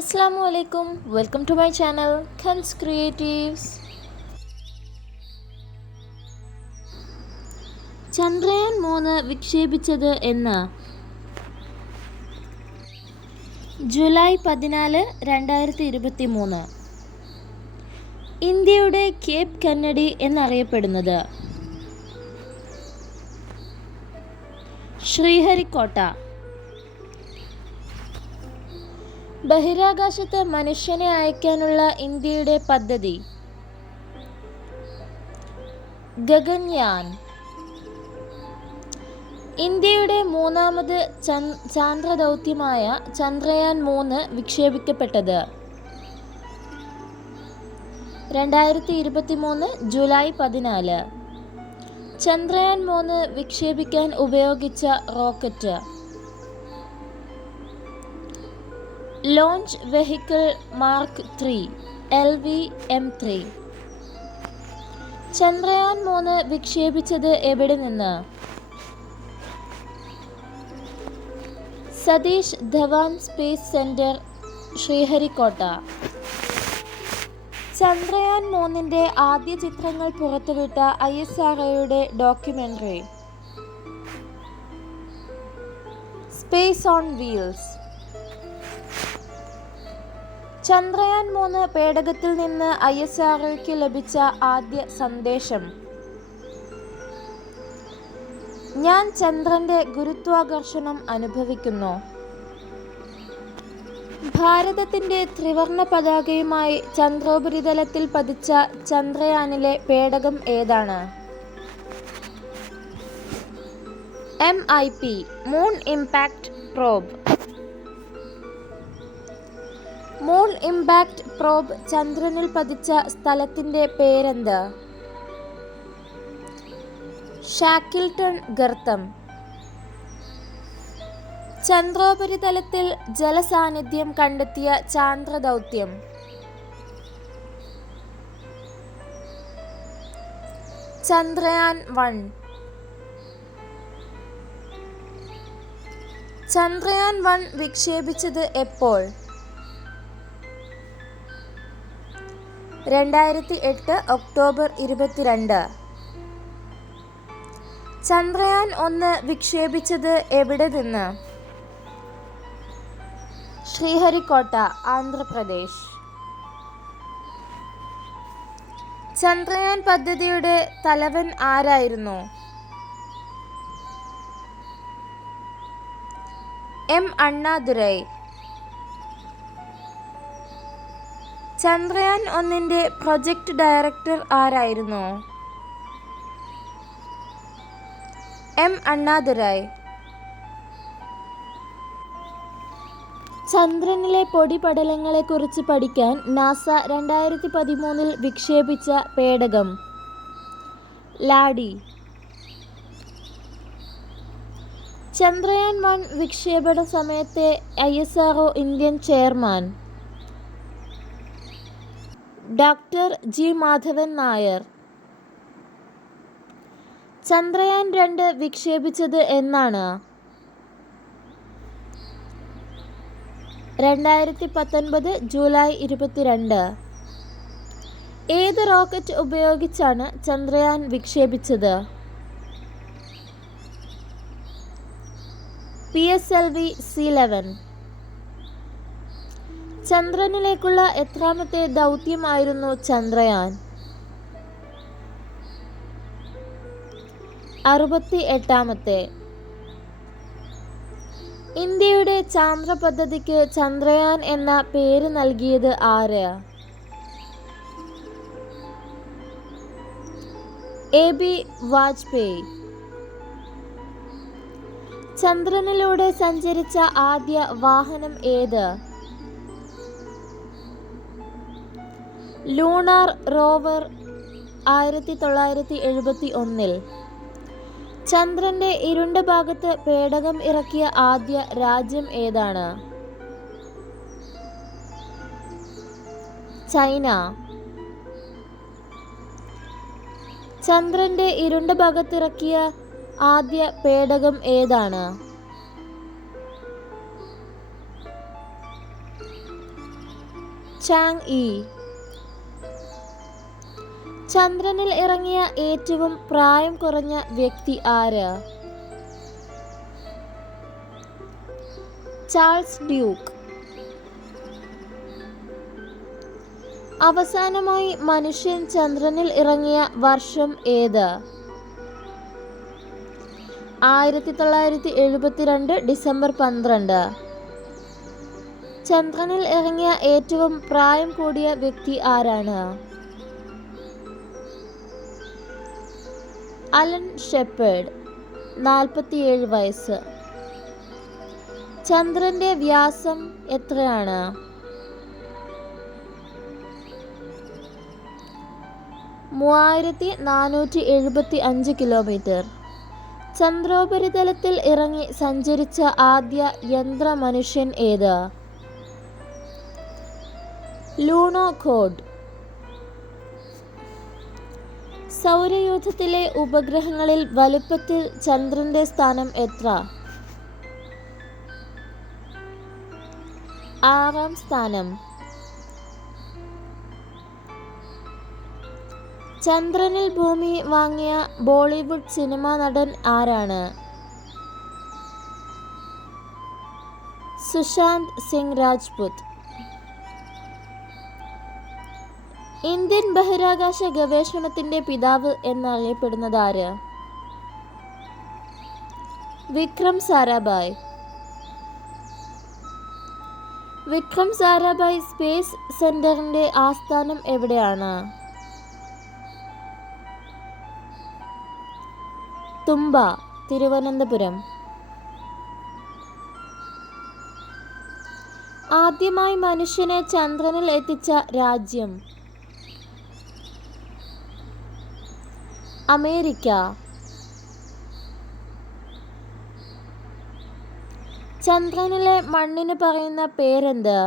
Assalamu alaikum. Welcome to my channel Khans Creatives. Chandrayaan 3 വിക്ഷേപിച്ചത് എന്ന്? July 14, 2023. ഇന്ത്യയുടെ Cape കന്നഡി എന്നറിയപ്പെടുന്നത്? ശ്രീഹരിക്കോട്ട. ബഹിരാകാശത്ത് മനുഷ്യനെ അയക്കാനുള്ള ഇന്ത്യയുടെ പദ്ധതി? ഗഗൻയാൻ. ഇന്ത്യയുടെ മൂന്നാമത് ചാന്ദ്രദൗത്യമായ ചന്ദ്രയാൻ 3 വിക്ഷേപിക്കപ്പെട്ടത്? 2023 ജൂലൈ 14. ചന്ദ്രയാൻ 3 വിക്ഷേപിക്കാൻ ഉപയോഗിച്ച rocket? Launch vehicle mark 3 LV-M3. Chandrayaan 3 വിക്ഷേപിച്ചത് എവിടെ നിന്ന്? Satish Dhawan space centre, Sriharikota. ചന്ദ്രയാൻ 3ന്റെ ആദ്യ ചിത്രങ്ങൾ പുറത്തുവിട്ട ISROയുടെ documentary? Space on wheels. Chandrayaan 3 പേടകത്തിൽ നിന്ന് ISROയ്ക്ക് ലഭിച്ച ആദ്യ സന്ദേശം? ഞാൻ ചന്ദ്രന്റെ ഗുരുത്വാകർഷണം അനുഭവിക്കുന്നു. ഭാരതത്തിന്റെ ത്രിവർണ പതാകയുമായി ചന്ദ്രോപരിതലത്തിൽ പതിച്ച ചന്ദ്രയാനിലെ പേടകം ഏതാണ്? MIP moon impact probe. Moon impact probe ചന്ദ്രനിൽ പതിച്ച സ്ഥലത്തിന്റെ പേരെന്ത്? ഷാക്കിൽട്ടൺ ഗർത്തം. ചന്ദ്രോപരിതലത്തിൽ ജലസാന്നിധ്യം കണ്ടെത്തിയ ചാന്ദ്രദൗത്യം? ചന്ദ്രയാൻ 1. ചന്ദ്രയാൻ 1 വിക്ഷേപിച്ചത് എപ്പോൾ? 2008 ഒക്ടോബർ 22. ചന്ദ്രയാൻ 1 വിക്ഷേപിച്ചത് എവിടെ നിന്ന്? ശ്രീഹരിക്കോട്ട, ആന്ധ്രാപ്രദേശ്. ചന്ദ്രയാൻ പദ്ധതിയുടെ തലവൻ ആരായിരുന്നു? M അണ്ണാദുരൈ. ചന്ദ്രയാൻ 1ന്റെ പ്രൊജക്ട് ഡയറക്ടർ ആരായിരുന്നു? M അണ്ണാദുരൈ. ചന്ദ്രനിലെ പൊടിപടലങ്ങളെക്കുറിച്ച് പഠിക്കാൻ നാസ 2013 വിക്ഷേപിച്ച പേടകം? ലാഡി. ചന്ദ്രയാൻ 1 വിക്ഷേപണ സമയത്തെ ISRO Indian chairman? Doctor G Madhavan Nair. Chandrayaan 2 വിക്ഷേപിച്ചത് എന്നാണ്? 2019 ജൂലൈ 22. ഏത് റോക്കറ്റ് ഉപയോഗിച്ചാണ് ചന്ദ്രയാൻ വിക്ഷേപിച്ചത്? PSLV C11. ചന്ദ്രനിലേക്കുള്ള എത്രാമത്തെ ദൗത്യമായിരുന്നു ചന്ദ്രയാൻ? 68ാമത്തെ. ഇന്ത്യയുടെ ചാന്ദ്ര പദ്ധതിക്ക് ചന്ദ്രയാൻ എന്ന പേര് നൽകിയത് ആര്? AB വാജ്പേയി. ചന്ദ്രനിലൂടെ സഞ്ചരിച്ച ആദ്യ വാഹനം ഏത്? Lunar rover 1971. ചന്ദ്രന്റെ ഇരുണ്ട ഭാഗത്ത് പേടകം ഇറക്കിയ ആദ്യ രാജ്യം ഏതാണ്? ചൈന. ചന്ദ്രന്റെ ഇരുണ്ട ഭാഗത്തിറക്കിയ ആദ്യ പേടകം ഏതാണ്? Chang'e. ചന്ദ്രനിൽ ഇറങ്ങിയ ഏറ്റവും പ്രായം കുറഞ്ഞ വ്യക്തി ആര്? Charles Duke. അവസാനമായി മനുഷ്യൻ ചന്ദ്രനിൽ ഇറങ്ങിയ വർഷം ഏത്? 1972 ഡിസംബർ 12. ചന്ദ്രനിൽ ഇറങ്ങിയ ഏറ്റവും പ്രായം കൂടിയ വ്യക്തി ആരാണ്? അലൻ ഷെപ്പേർഡ്, 47 വയസ്സ്. ചന്ദ്രന്റെ വ്യാസം എത്രയാണ്? 3475 കിലോമീറ്റർ. ചന്ദ്രോപരിതലത്തിൽ ഇറങ്ങി സഞ്ചരിച്ച ആദ്യ യന്ത്ര മനുഷ്യൻ ഏത്? ലൂണോഖോഡ്. സൗരയൂഥത്തിലെ ഉപഗ്രഹങ്ങളിൽ വലുപ്പത്തിൽ ചന്ദ്രന്റെ സ്ഥാനം എത്ര? 6-ാം സ്ഥാനം. ചന്ദ്രനിൽ ഭൂമി വാങ്ങിയ ബോളിവുഡ് സിനിമാ നടൻ ആരാണ്? സുശാന്ത് സിംഗ് രാജ്പുത്. ഇന്ത്യൻ ബഹിരാകാശ ഗവേഷണത്തിന്റെ പിതാവ് എന്നറിയപ്പെടുന്നത് ആര്? വിക്രം സാരാഭായ്. വിക്രം സാരാഭായ് സ്പേസ് സെന്ററിന്റെ ആസ്ഥാനം എവിടെയാണ്? തുമ്പ, തിരുവനന്തപുരം. ആദ്യമായി മനുഷ്യനെ ചന്ദ്രനിൽ എത്തിച്ച രാജ്യം? അമേരിക്ക. ചന്ദ്രനിലെ മണ്ണിന് പറയുന്ന പേരെന്ത്?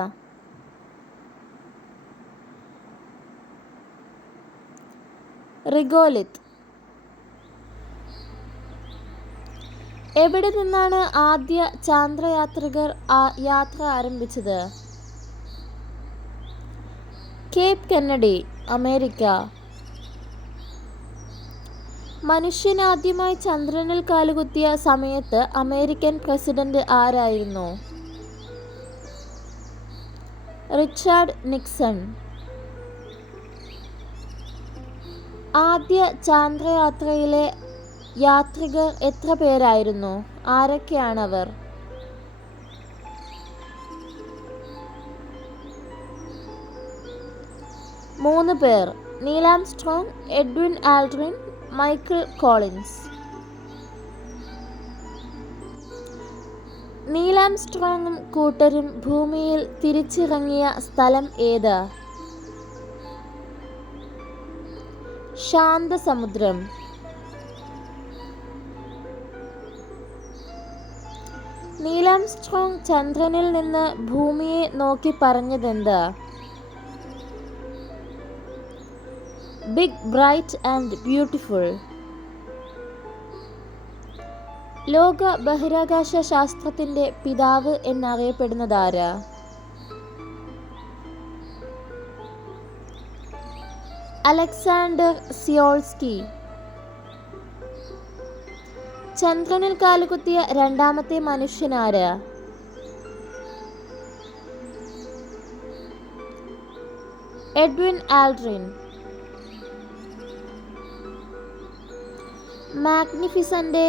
റിഗോലിത്ത്. എവിടെ നിന്നാണ് ആദ്യ ചാന്ദ്രയാത്രികർ യാത്ര ആരംഭിച്ചത്? Cape Kennedy, America. മനുഷ്യൻ ആദ്യമായി ചന്ദ്രനിൽ കാലുകുത്തിയ സമയത്ത് അമേരിക്കൻ പ്രസിഡന്റ് ആരായിരുന്നു? Richard Nixon. ആദ്യ ചാന്ദ്രയാത്രയിലെ യാത്രികർ എത്ര പേരായിരുന്നു? ആരൊക്കെയാണവർ? 3 പേർ. Neil Armstrong, Edwin Aldrin, Michael Collins. Neil ആംസ്ട്രോങ്ങും കൂട്ടരും ഭൂമിയിൽ തിരിച്ചിറങ്ങിയ സ്ഥലം ഏത്? ശാന്തസമുദ്രം. നീൽ ആംസ്ട്രോങ് ചന്ദ്രനിൽ നിന്ന് ഭൂമിയെ നോക്കി പറഞ്ഞതെന്ത്? Big, bright and beautiful. ലോക ബഹിരാകാശ ശാസ്ത്രത്തിന്റെ പിതാവ് എന്നറിയപ്പെടുന്നത് ആര്? Alexander Tsiolkovsky. ചന്ദ്രനിൽ കാലുകുത്തിയ രണ്ടാമത്തെ മനുഷ്യനാര്? Edwin Aldrin. മാഗ്നിഫിസന്റ്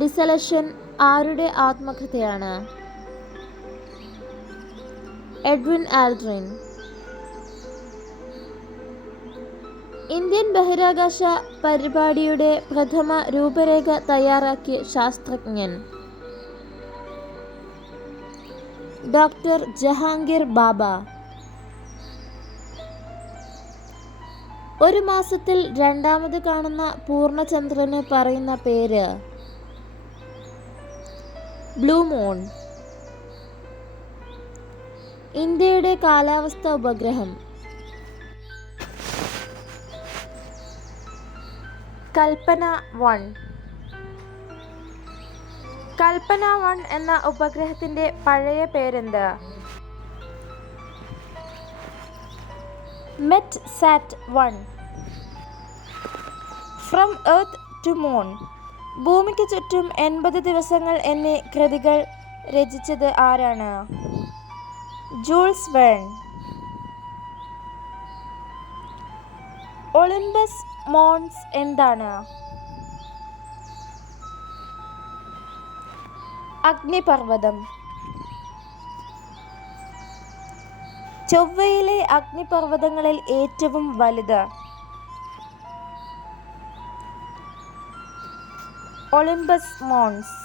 ഡിസലഷൻ ആരുടെ ആത്മകഥയാണ്? Edwin Aldrin. ഇന്ത്യൻ ബഹിരാകാശ പരിപാടിയുടെ പ്രഥമ രൂപരേഖ തയ്യാറാക്കിയ ശാസ്ത്രജ്ഞൻ? ഡോക്ടർ ജഹാംഗീർ ബാബ. ഒരു മാസത്തിൽ രണ്ടാമത് കാണുന്ന പൂർണ്ണചന്ദ്രന് പറയുന്ന പേര്? Blue moon. ഇന്ത്യയുടെ കാലാവസ്ഥാ ഉപഗ്രഹം? കൽപ്പന 1. കൽപ്പന 1 എന്ന ഉപഗ്രഹത്തിന്റെ പഴയ പേരെന്ത്? METSAT-1 from earth to moon, ഭൂമിക്ക് ചുറ്റും 80 ദിവസങ്ങൾ എന്നീ കൃതികൾ രചിച്ചത് ആരാണ്? Joules Verne. ഒളിമ്പസ് മോൺസ് എന്താണ്? അഗ്നിപർവ്വതം. ചൊവ്വയിലെ അഗ്നിപർവ്വതങ്ങളിൽ ഏറ്റവും വലുത്? ഒളിമ്പസ് മോൺസ്.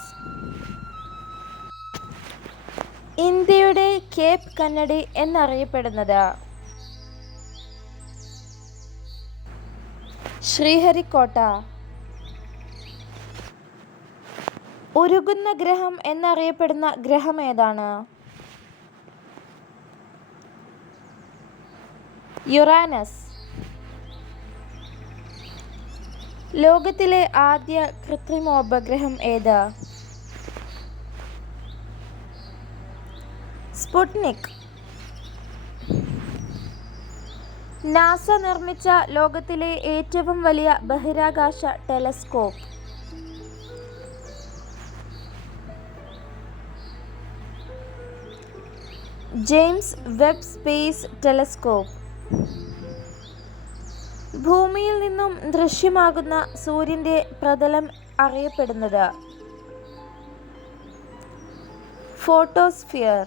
ഇന്ത്യയുടെ കേപ്പ് കന്നഡി എന്നറിയപ്പെടുന്നത്? ശ്രീഹരിക്കോട്ട. ഉരുകുന്ന ഗ്രഹം എന്നറിയപ്പെടുന്ന ഗ്രഹം ഏതാണ്? യുറാനസ്. ലോകത്തിലെ ആദ്യ കൃത്രിമോപഗ്രഹം ഏത്? സ്പുട്നിക്. നാസ നിർമ്മിച്ച ലോകത്തിലെ ഏറ്റവും വലിയ ബഹിരാകാശ telescope? James Webb space telescope. ഭൂമിയിൽ നിന്നും ദൃശ്യമാകുന്ന സൂര്യന്റെ പ്രതലം അറിയപ്പെടുന്നത്? ഫോട്ടോസ്ഫിയർ.